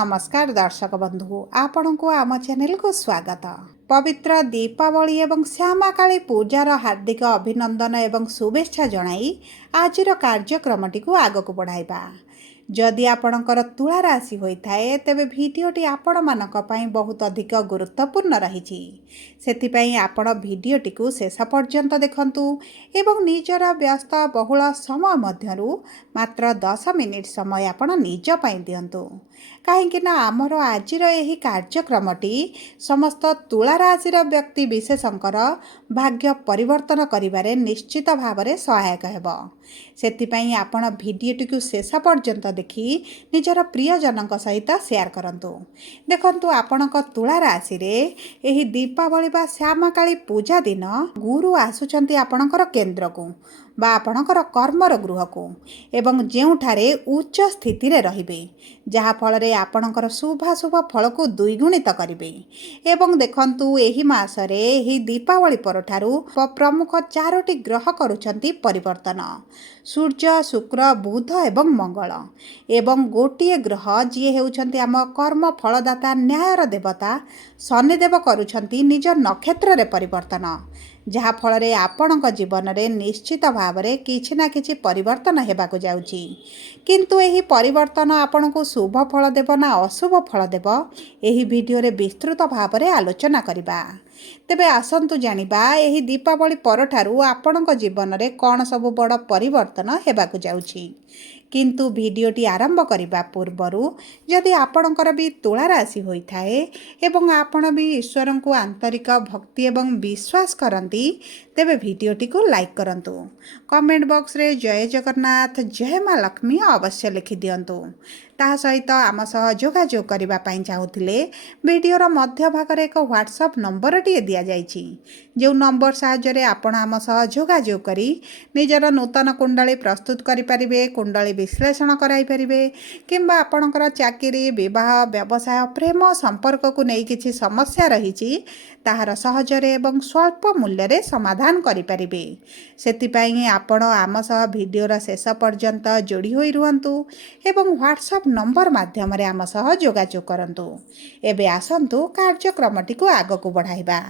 नमस्कार दर्शक बंधु आपण को आम चैनल को स्वागत। पवित्र दीपावली एवं श्यामाकाली पूजार हार्दिक अभिनंदन एवं शुभेच्छा जणाई आज कार्यक्रमटी को आग को बढ़ाइबा। जदि आपणकर तुला राशि होता है तेबे भिडियोटी आपण मानक पई बहुत अधिक गुरुत्वपूर्ण रही। सेथिपई आपण भिडियोटी को शेष पर्यंत देखंतु एवं निजर व्यस्त बहुल समय मध्यरु मात्र 10 मिनिट समय आपण निज पई दियंतु। कहीं आमर आज कार्यक्रमटी समस्त तुला राशि व्यक्ति विशेषकर भाग्य परिवर्तन करिबारे निश्चित भाव में सहायक हेबो। सेथिपई आपण भिडियोटी को शेष पर्यंत देखि निजर प्रियजन सहित शेयर करंतु। देखंतु आपणक तुला राशि रे एही दीपावली बा श्यामाकाली पूजा दिन गुरु आसुचंती आपणकर केंद्र को बा आपणकर कर्मर गृह को एवं जेउठारे उच्च स्थिति रे रहिबे जहा फल रे आपणकर शुभाशुभ फल को द्विगुणित करिबे। एवं देखंतु एही मासरे एही दीपावली परठारु प्रमुख 4टी ग्रह करूछंती परिवर्तन सूर्य शुक्र बुध एवं मंगल एवं गोटिए ग्रह जी हेउछंती आम कर्म फलदाता न्यायर देवता शनिदेव करूछंती निज नक्षत्र रे परिवर्तन जहा फल रे आपणक जीवन रे निश्चित भाव रे किछि ना किछि परिवर्तन हेबाकु जाउची। किंतु एही परिवर्तन आपणको शुभ फल देव ना अशुभ फल देव एही वीडियो रे विस्तृत भाव रे आलोचना करिबा। तेबे आसंतु जानिबा एही दीपावली परठारु आपणक जीवन रे कोन सब बड़ परिवर्तन हेबाकु जाउची। किंतु वीडियोटी आरंभ करने पूर्वरु जदि आपणकर भी तुला राशि होता है एवं आपण भी ईश्वर को आंतरिक भक्ति एवं विश्वास करती तेबे वीडियोटी को लाइक करंतु। कमेंट बॉक्स रे जय जगन्नाथ जय माँ लक्ष्मी अवश्य लिखि दियंतु। ता सहित आम सह जोगाजोग करबा पई चाहुथिले वीडियोर मध्य भाग रे एक व्हाट्सएप नंबर टी दिया जायछि जो नंबर साहाय्य रे आपण आम सह जोगाजोग करी निजर नूतन कुंडली प्रस्तुत करि परिबे, कुंडली विश्लेषण कराई परिबे किंबा आपणकर चाकरी विवाह व्यवसाय प्रेम संपर्क को नहीं किछि समस्या रहिछि ताहार सहजरे एवं स्वल्प मूल्य रे समाधान करि परिबे। सेतिपई आपण आम सह वीडियोर शेष पर्यंत जोड़ी होई रुहंतु एवं व्हाट्सएप नंबर माध्यम रे आम सह जोगाजोग करंतु। एबे आसंतु कार्यक्रमटी को आग को बढ़ाइबा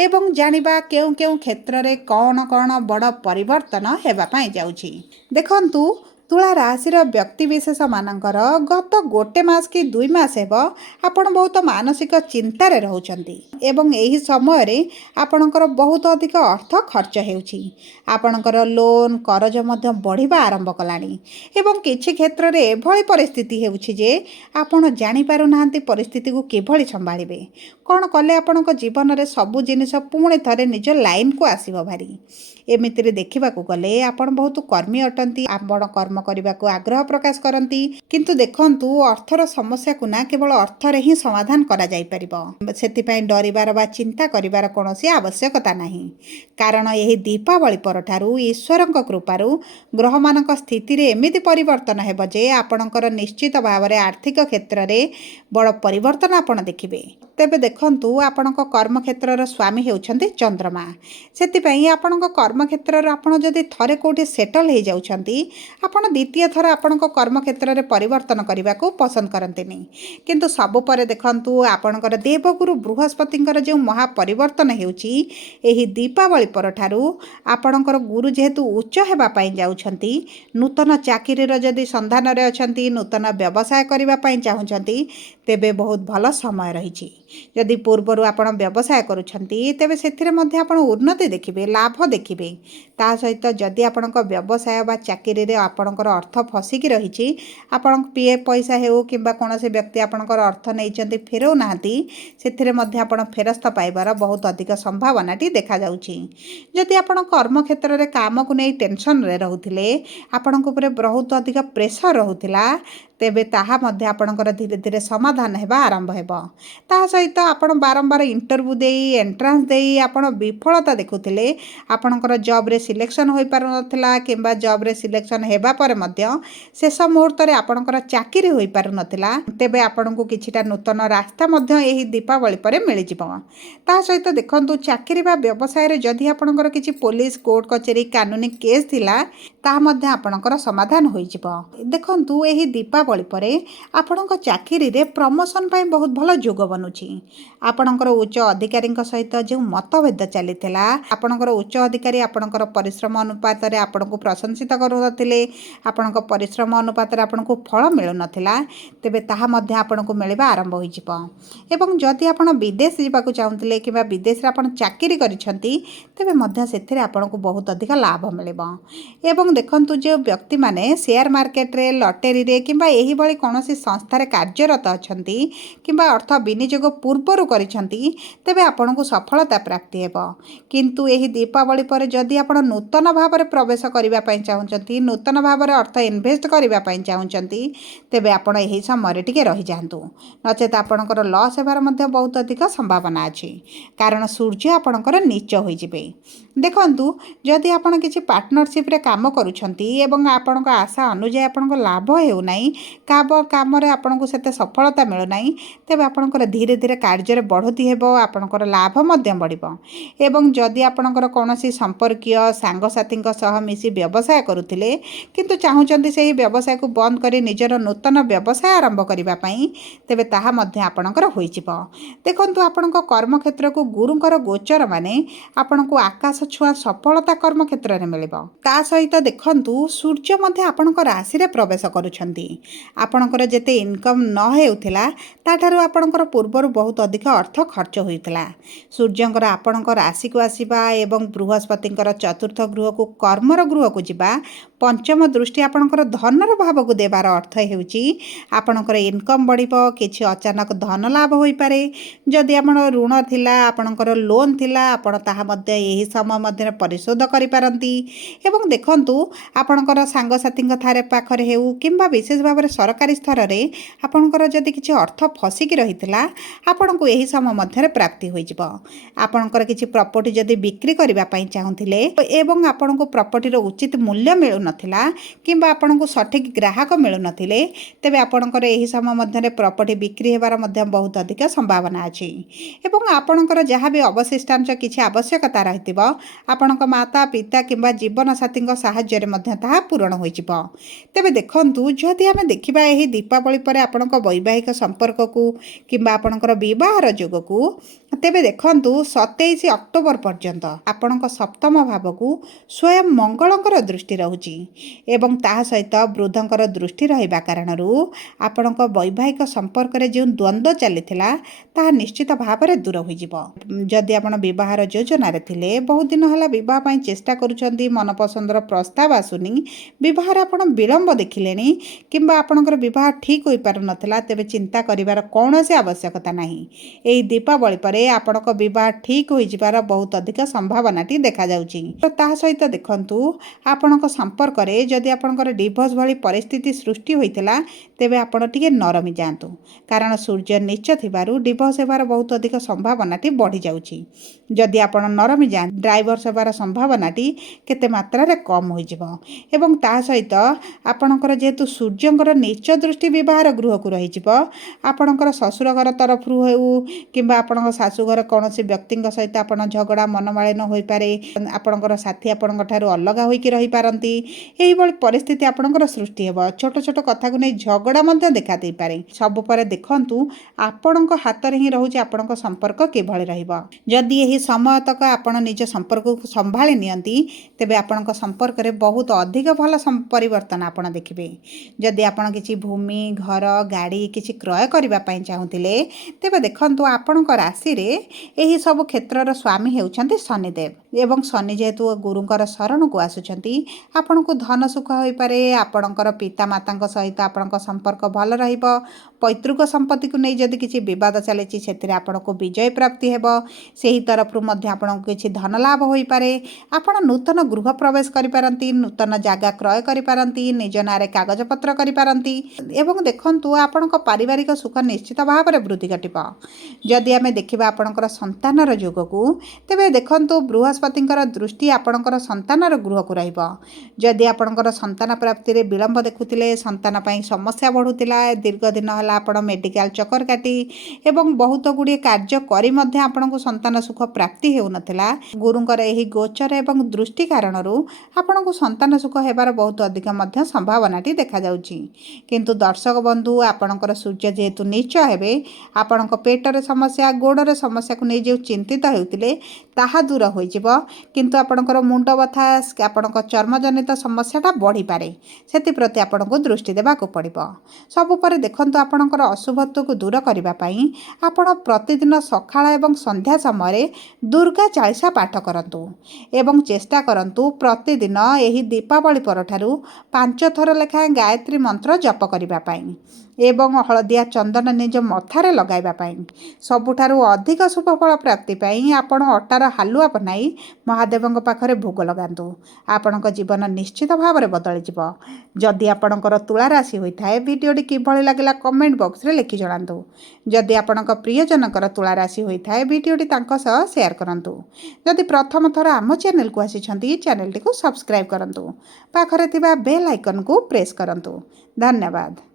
एवं जानिबा केउ केउ क्षेत्र रे कौन कौन बड़ परिवर्तन हेबा पई जाउछि। देखंतु तुला राशिर व्यक्तिविशेष मानकर गत गोटे मास कि 2 मास हेब आपण बहुत मानसिक चिंतार रहउछंती एवं एही समय रे आपणकर बहुत अधिक अर्थ खर्च हेउछि। आपणकर लोन करज मध्य बढ़िबा आरंभ कलानी एवं किछि क्षेत्र रे एभଳି परिस्थिति हेउछि जे आपण जानि पारु नाहंती परिस्थिति को किभଳି संभाळिबे। कोन कले आपणक जीवन रे सब जिनिस पुणे थरे निज लाइन को आसीबो भारी। एमितिरे देखिबा को गले आपण बहुत कर्मी अटंती आपण कर्म करने को आग्रह प्रकाश करती किंतु देखंतु अर्थर समस्या को ना केवल अर्थ रे ही समाधान करा जाई परिबो। सेतिपई डरिबार बा चिंता करिबार कोनोसी आवश्यकता नाही कारण एही दीपावली परठारु ईश्वरक कृपारु ग्रह मानक स्थिति रे एमिति परिवर्तन हेबो जे आपणकर निश्चित भाव रे आर्थिक क्षेत्र रे बड़ परिवर्तन आपण देखिबे। तेबे देखंतु आपणक कर्म क्षेत्र स्वामी हेउछंती चंद्रमा। सेतिपई आपणक कर्म क्षेत्र आपण जदि थरे कोठी सेटल हे जाउछंती आपण द्वितीय थर आपणक कर्म क्षेत्र में परिवर्तन करने को पसंद करते किंतु सबु परे देखंतु आपणकर देवगुरु बृहस्पतिंकर जो महापरिवर्तन हेउची एही दीपावली परठारु आपणकर गुरु जेहेतु उच्च हेबा पई जाउछंती नूतन चाकरी जदि संधान रे अछंती नूतन व्यवसाय करबा पई चाहुछंती तेबे बहुत भल समय रहिछि। जदि पूर्वरु आपण व्यवसाय करूछंती तेबे सेथिरे मध्ये आपण उन्नति देखिबे लाभ देखिबे। ता सहित जदि आपणक व्यवसाय बा चाकरी रे आपणकर अर्थ फसिकी रहिछि आपण पीए पैसा हेउ किंबा कोनोसी व्यक्ति आपणकर अर्थ नैचंती फेरौ नाहंती सेथिरे मध्ये आपण फेरस्त पाइबार बहुत अधिक संभावनाटी देखा जाउछि। जदि आपण कर्म क्षेत्र रे काम को नै टेंशन रे रहुथिले आपणक ऊपर बहुत अधिक प्रेशर रहुथिला तेबे ताहा मध्ये आपणकर धीरे धीरे समाधान हेबा आरंभ हेबो। ता सहित आपण बारंबार इंटरव्यू देई एंट्रांस देई आपण विफलता देखुथिले आपणकर जॉब रे सिलेक्शन होई पारु नथिला किंबा जॉब रे सिलेक्शन हेबा पर मध्ये शेष मुहूर्त रे आपणकर चाकरी होई पारु नथिला तेबे आपणको किछिटा नूतन रास्ता मध्ये एही दीपावली परे मिलि जिवो। ता सहित देखंतु चाकरी बा व्यवसाय रे जदि आपणकर किछि पुलिस कोर्ट कचेरी कानूनी केस थिला ता मध्ये आपणकर समाधान होई जिवो। देखंतु एही दीपावली दीपावली पर आपणक चाकरी रे प्रमोशन पाई बहुत भल जोग बनुछि। आपणकर उच्च अधिकारी सहित जो मतभेद चली आपणकर उच्च अधिकारी आपणकर परिश्रम अनुपात रे आपणको प्रशंसित करुनथिले आपणक परिश्रम अनुपात रे आपणको फल मिलु नथिला तेबे ताहा मध्ये आपणको मिलबा आरंभ होई जिवो। एवं जदि आपण विदेश जावाक चाहूले कि विदेश रे आपण चाकरी करिसंती तेबे मध्ये सेथिरे आपणको बहुत अधिक लाभ मिलिबो। एवं देखंतु जो व्यक्ति माने शेयर मार्केट रे लॉटरी रे किंबा एही भली कोनोसी संस्था रे कार्यरत अछंती किंबा अर्थ विनियोग पूर्वरु करिसंती तेबे आपणको सफलता प्राप्ति हेबो। किंतु एही दीपावली पर जदि आपण नूतन भाव रे प्रवेश करिबा पई चाहुचंती नूतन भाव रे अर्थ इन्वेस्ट करिबा पई चाहुचंती तेबे आपण एही समय टिके रहि जांतु नचेत आपणकर लॉस हेबार मध्ये बहुत अधिक संभावना अछि कारण सूर्य आपणकर नीच होई जिवे। देखंतु जदि आपण किछि पार्टनरशिप रे काम करूछंती एवं आपणक आशा अनुसार आपणक लाभ हेउ नाही काम रे आपणको सेते सफलता मिलु नाही तेबे आपणकर धीरे धीरे कार्य रे बढ़ोती हेबो आपणकर लाभ मध्ये बढ़िबो। एवं जदि आपणकर कोनोसी संपर्कीय सांग साथींक सह मिसी व्यवसाय करूथिले किंतु चाहुचंती सेही व्यवसाय को बंद करी निजर नूतन व्यवसाय आरंभ करिबा पई तेबे ताहा मध्ये आपणकर होई जिवो। देखंतु आपणक कर्म क्षेत्र को गुरुंकर गोचर माने आपणको आकाश छुआ सफलता कर्म क्षेत्र रे मिलिबो। ता सहित देखंतु सूर्य मध्ये आपणक राशि रे प्रवेश करूछंती आपणकर जेते इनकम न हेउथिला ताठारु आपणकर पूर्वरु बहुत अधिक अर्थ खर्च होइतला। सूर्यंकर आपणक राशि को आसीबा एवं बृहस्पतिंकर चतुर्थ गृह को कर्मर गृह को जिबा पंचम दृष्टि आपणकर धनर भाव को देबार अर्थ हेउची आपणकर इनकम बढ़िबो किछि अचानक धन लाभ होई पारे जदि आपण ऋण थिला आपणकर लोन थिला आपण ताहा मध्ये एही समय मध्ये परिशोध करि पारंती। एवं देखंतु आपणकर सांग साथींक थारे पाखरे हेउ किंबा विशेष भाव रे सरकारी स्तर रे आपणकर जदि किछि अर्थ फसिक रहितला आपणको एही समय मध्ये प्राप्ति होई जिवो। आपणकर किछि प्रॉपर्टी जदि बिक्री करिबा पई चाहुथिले एवं आपणको प्रॉपर्टी रो उचित मूल्य मिलु नथिला किंबा आपणको सठिक ग्राहक मिलु नथिले तेबे आपणकर एही समय मध्ये प्रॉपर्टी बिक्री हेबार मध्ये बहुत अधिक संभावना अछि। एवं आपणकर जहाँ भी अवशिष्टांश किछि आवश्यकता रहितिबो आपणक माता पिता किंबा जीवन साथींक सहाय्य रे मध्ये ताहा पूर्ण होई जिवो। तेबे देखंतु जदि आमे देखिबा एही दीपावली परे आपणक वैवाहिक संपर्क को किंबा आपणकर विवाहर जोग को तेबे देखंतु 27 अक्टोबर पर्यंत आपणक सप्तम भाव को स्वयं मंगलंकर दृष्टि रहुची एवं ताहा सहित बुधंकर दृष्टि रहिबा कारणरू आपणक वैवाहिक संपर्क रे जो द्वंद्व चलीथिला ताहा निश्चित भाव रे दूर होई जिवो। जदि आपण विवाहर योजना रे थिले बहुत दिन हला विवाह पई चेष्टा करूछंती मन पसंदर प्रस्ताव आसुनी विवाहर आपण विलंब देखिलेनी किंबा आपणकर विवाह ठीक होई पारु नथला तेबे चिंता करिवार कोनोसी आवश्यकता नाही। एई दीपावली परे आपणक विवाह ठीक होई जिबार बहुत अधिक संभावनाटी देखा जाउची। तो ताहा सहित देखंतु आपणक संपर्क रे जदि आपणकर डिवोर्स भली परिस्थिति सृष्टि होइतला तेबे आपण टिके नरमी जांतु कारण सूर्य नीच थिबारु डिवोर्स हेबार बहुत अधिक संभावनाटी बढ़ी जाउची। जदि आपण नरमी जां ड्राइवर्स हेबार संभावनाटी केते मात्रा रे कम होई जिवो। एवं ताहा सहित आपणकर जेतु सूर्यंकर नीच दृष्टि विवाहर गृह को रही जिवो आपणकर ससुर घर तरफ रु हेउ किंबा आपणक सासु घर कोनोसी व्यक्तिंक सहित आपण झगड़ा मनमालिन होई पारे आपणकर साथी आपणक ठारू अलगा होई कि रही पारंती एही भली परिस्थिति आपणकर सृष्टि हेबो। छोट छोट कथा को नै झगड़ा मध्ये देखा देई पारे सब परे देखंतु आपणक हाथ रे ही रहूची आपणक संपर्क किभଳି रहिबो। जदि एही समय तक आपण निज संपर्क को संभाली नियंती तेबे आपणक संपर्क रे बहुत अधिक भल परिवर्तन आपण देखिबे। जदि आपण किछि भूमि घर गाड़ी किछि क्रय करिबा पई चाहुतिले तेबे देखंतु आपणक राशि रे एही सब क्षेत्रर स्वामी हेउछंती शनिदेव एवं शनि जेतु गुरुंकर शरण को आसुछंती आपणको धन सुख होई पारे आपणकर पिता मातांक सहित आपणक संपर्क भल रहिबो। पैतृक संपत्ति को नै जदि किछि विवाद चलेछि सेतिरे आपणको विजय प्राप्ति हेबो सेही तरफ रु मध्ये आपणको किछि धन लाभ होई पारे आपण नूतन गृह प्रवेश करि पारंती नूतन जागा क्रय करि पारंती निज नारे कागज पत्र करि पारंती एवं देखंतु आपणको पारिवारिक सुख निश्चित भाव रे वृद्धि घटिबो। जदि आमे देखिबा आपणकर संतानर जोग को तेबे देखंतु बृहस्पतिंकर दृष्टि आपणकर संतानर गृह को रहिबो। जदि आपणकर संतान प्राप्ति रे विलंब देखुतिले संतान पई समस्या बढ़ुतिला दीर्घ दिन हला ଆପଣ ମେଡ଼ିକାଲ ଚକ୍କର କାଟି ଏବଂ ବହୁତ ଗୁଡ଼ିଏ କାର୍ଯ୍ୟ କରି ମଧ୍ୟ ଆପଣଙ୍କୁ ସନ୍ତାନ ସୁଖ ପ୍ରାପ୍ତି ହେଉନଥିଲା। ଗୁରୁଙ୍କର ଏହି ଗୋଚର ଏବଂ ଦୃଷ୍ଟି କାରଣରୁ ଆପଣଙ୍କୁ ସନ୍ତାନ ସୁଖ ହେବାର ବହୁତ ଅଧିକ ମଧ୍ୟ ସମ୍ଭାବନାଟି ଦେଖାଯାଉଛି। କିନ୍ତୁ ଦର୍ଶକ ବନ୍ଧୁ, ଆପଣଙ୍କର ସୂର୍ଯ୍ୟ ଯେହେତୁ ନୀଚ ହେବେ, ଆପଣଙ୍କ ପେଟରେ ସମସ୍ୟା, ଗୋଡ଼ର ସମସ୍ୟାକୁ ନେଇ ଯେଉଁ ଚିନ୍ତିତ ହେଉଥିଲେ ତାହା ଦୂର ହୋଇଯିବ। କିନ୍ତୁ ଆପଣଙ୍କର ମୁଣ୍ଡ ବଥା, ଆପଣଙ୍କ ଚର୍ମଜନିତ ସମସ୍ୟାଟା ବଢ଼ିପାରେ, ସେଥିପ୍ରତି ଆପଣଙ୍କୁ ଦୃଷ୍ଟି ଦେବାକୁ ପଡ଼ିବ। ସବୁ ପରେ ଦେଖନ୍ତୁ, ଆପଣଙ୍କର ଅଶୁଭତ୍ୱକୁ ଦୂର କରିବା ପାଇଁ ଆପଣ ପ୍ରତିଦିନ ସକାଳ ଏବଂ ସନ୍ଧ୍ୟା ସମୟରେ ଦୁର୍ଗା ଚାଳିଶା ପାଠ କରନ୍ତୁ ଏବଂ ଚେଷ୍ଟା କରନ୍ତୁ ପ୍ରତିଦିନ ଏହି ଦୀପାବଳି ପରଠାରୁ 5 ଥର ଲେଖାଏଁ ଗାୟତ୍ରୀ ମନ୍ତ୍ର ଜପ କରିବା ପାଇଁ ଏବଂ ହଳଦିଆ ଚନ୍ଦନ ନିଜ ମଥାରେ ଲଗାଇବା ପାଇଁ। ସବୁଠାରୁ ଅଧିକ ଶୁଭଫଳ ପ୍ରାପ୍ତି ପାଇଁ ଆପଣ ଅଟାର ହାଲୁଆ ବନାଇ ମହାଦେବଙ୍କ ପାଖରେ ଭୋଗ ଲଗାନ୍ତୁ। ଆପଣଙ୍କ ଜୀବନ ନିଶ୍ଚିତ ଭାବରେ ବଦଳିଯିବ। ଯଦି ଆପଣଙ୍କର ତୁଳା ରାଶି ହୋଇଥାଏ, ଭିଡ଼ିଓଟି କିଭଳି ଲାଗିଲା କମେଣ୍ଟ ବକ୍ସରେ ଲେଖି ଜଣାନ୍ତୁ। ଯଦି ଆପଣଙ୍କ ପ୍ରିୟଜନଙ୍କର ତୁଳା ରାଶି ହୋଇଥାଏ, ଭିଡ଼ିଓଟି ତାଙ୍କ ସହ ସେୟାର କରନ୍ତୁ। ଯଦି ପ୍ରଥମ ଥର ଆମ ଚ୍ୟାନେଲକୁ ଆସିଛନ୍ତି, ଚ୍ୟାନେଲଟିକୁ ସବସ୍କ୍ରାଇବ୍ କରନ୍ତୁ। ପାଖରେ ଥିବା ବେଲ୍ ଆଇକନ୍କୁ ପ୍ରେସ୍ କରନ୍ତୁ। ଧନ୍ୟବାଦ।